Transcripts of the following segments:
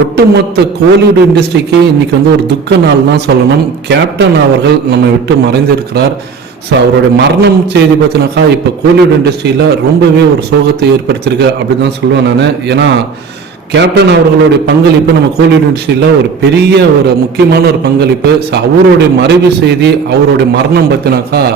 ஒட்டுமொத்த கோலிவுட் இண்டஸ்ட்ரிக்கு இன்னைக்கு வந்து ஒரு துக்க நாள் தான் சொல்லணும். கேப்டன் அவர்கள் நம்மை விட்டு மறைந்திருக்கிறார். ஸோ அவருடைய மரணம் செய்தி பார்த்தினாக்கா இப்போ கோலிவுட் இண்டஸ்ட்ரியில் ரொம்பவே ஒரு சோகத்தை ஏற்படுத்தியிருக்கு அப்படின்னு தான் சொல்லுவேன் நான். ஏன்னா கேப்டன் அவர்களுடைய பங்களிப்பு நம்ம கோலிவுட் இண்டஸ்ட்ரியில் ஒரு பெரிய ஒரு முக்கியமான ஒரு பங்களிப்பு. ஸோ அவருடைய மறைவு செய்தி, அவருடைய மரணம் பார்த்தினாக்கா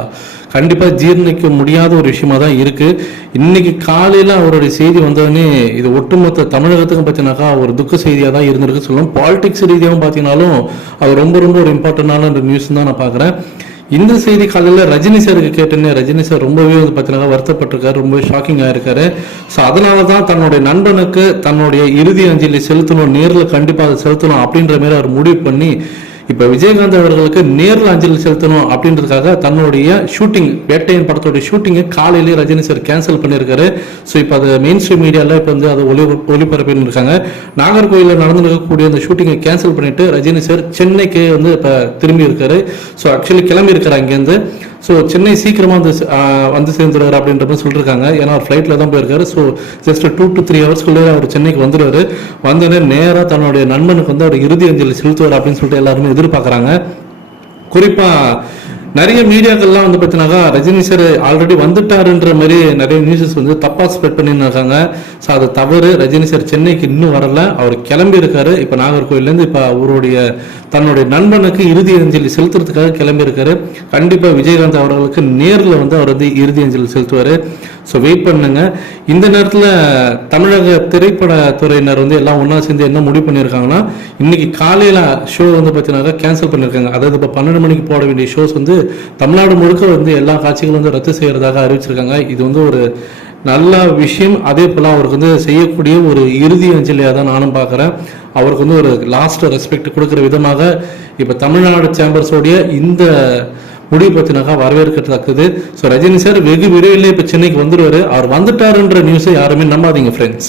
கண்டிப்பாக ஜீர்ணிக்க முடியாத ஒரு விஷயமா தான் இருக்குது. இன்றைக்கி காலையில் அவருடைய செய்தி வந்தோடனே இது ஒட்டுமொத்த தமிழகத்துக்கும் பார்த்தீங்கன்னாக்கா ஒரு துக்க செய்தியாக தான் இருந்திருக்கு சொல்லணும். பாலிடிக்ஸ் ரீதியாகவும் பார்த்தீங்கன்னாலும் அது ரொம்ப ரொம்ப ஒரு இம்பார்ட்டண்டான ஒரு நியூஸ் தான் நான் பார்க்குறேன். இந்த செய்தி காலையில் ரஜினி சாருக்கு கேட்டேன்னு ரஜினி சார் ரொம்பவே வந்து பார்த்தீங்கன்னா வருத்தப்பட்டிருக்காரு, ரொம்பவே ஷாக்கிங்காக இருக்காரு. ஸோ அதனால தான் தன்னுடைய நண்பனுக்கு தன்னுடைய இறுதி அஞ்சலி செலுத்தணும், நேரில் கண்டிப்பாக அதை செலுத்தணும் அப்படின்ற மாதிரி அவர் முடிவு பண்ணி இப்போ விஜயகாந்த் அவர்களுக்கு நேரில் அஞ்சலி செலுத்தணும் அப்படின்றதுக்காக தன்னுடைய ஷூட்டிங், வேட்டையன் படத்தோடைய ஷூட்டிங்கை காலையிலேயே ரஜினி சார் கேன்சல் பண்ணியிருக்காரு. ஸோ இப்போ அது மெயின் ஸ்ட்ரீம் மீடியாவில் இப்போ வந்து அதை ஒளிபரப்பின்னு இருக்காங்க. நாகர்கோயிலில் நடந்துருக்கக்கூடிய அந்த ஷூட்டிங்கை கேன்சல் பண்ணிட்டு ரஜினி சார் சென்னைக்கு வந்து இப்போ திரும்பி இருக்காரு. ஸோ ஆக்சுவலி கிளம்பி இருக்காரு அங்கேருந்து. ஸோ சென்னை சீக்கிரமாக வந்து சேர்ந்துருவார் அப்படின்ற மாதிரி சொல்லியிருக்காங்க. ஏன்னா அவர் ஃப்ளைட்டில் தான் போயிருக்காரு. ஸோ ஜஸ்ட் 2 to 3 ஹவர்ஸ்க்குள்ளே அவர் சென்னைக்கு வந்துடுவார். வந்தோடனே நேராக தன்னுடைய நண்பனுக்கு வந்து அவர் இறுதி அஞ்சலி செலுத்துவார் அப்படின்னு சொல்லிட்டு எல்லாருமே எதிர்பார்க்குறாங்க. குறிப்பாக நிறைய மீடியாக்கள்லாம் வந்து பார்த்தீங்கன்னாக்கா ரஜினி சார் ஆல்ரெடி வந்துட்டாருன்ற மாதிரி நிறைய நியூஸஸ் வந்து தப்பாக ஸ்ப்ரெட் பண்ணியிருக்காங்க. ஸோ அது தவறு. ரஜினி சார் சென்னைக்கு இன்னும் வரல, அவர் கிளம்பி இருக்காரு. இப்போ நாகர்கோயிலேருந்து இப்போ அவருடைய தன்னுடைய நண்பனுக்கு இறுதி அஞ்சலி செலுத்துறதுக்காக கிளம்பி இருக்காரு. கண்டிப்பாக விஜயகாந்த் அவர்களுக்கு நேரில் வந்து அவர் வந்து இறுதி அஞ்சலி செலுத்துவார். ஸோ வெயிட் பண்ணுங்க. இந்த நேரத்தில் தமிழக திரைப்பட துறையினர் வந்து எல்லாம் ஒன்றா சேர்ந்து என்ன முடிவு பண்ணியிருக்காங்கன்னா, இன்னைக்கு காலையில் ஷோ வந்து பார்த்தீங்கன்னாக்கா கேன்சல் பண்ணியிருக்காங்க. அதாவது இப்போ 12 மணிக்கு போட வேண்டிய ஷோஸ் வந்து தமிழ்நாடு முழுக்க வந்து எல்லா காட்சிகளும் வந்து ரத்து செய்யறதாக அறிவிச்சிருக்காங்க. இது வந்து ஒரு நல்ல விஷயம். அதே போல் அவருக்கு வந்து செய்யக்கூடிய ஒரு இறுதி அஞ்சலியாக தான் நானும் பார்க்குறேன். அவருக்கு வந்து ஒரு லாஸ்ட் ரெஸ்பெக்ட் கொடுக்குற விதமாக இப்போ தமிழ்நாடு சேம்பர்ஸோடைய இந்த முடிவு பற்றினாக்கா வரவேற்கத்தக்கது. ஸோ ரஜினி சார் வெகு விரைவில் இப்போ சென்னைக்கு வந்துடுவார். அவர் வந்துட்டாருன்ற நியூஸை யாருமே நம்பாதீங்க ஃப்ரெண்ட்ஸ்.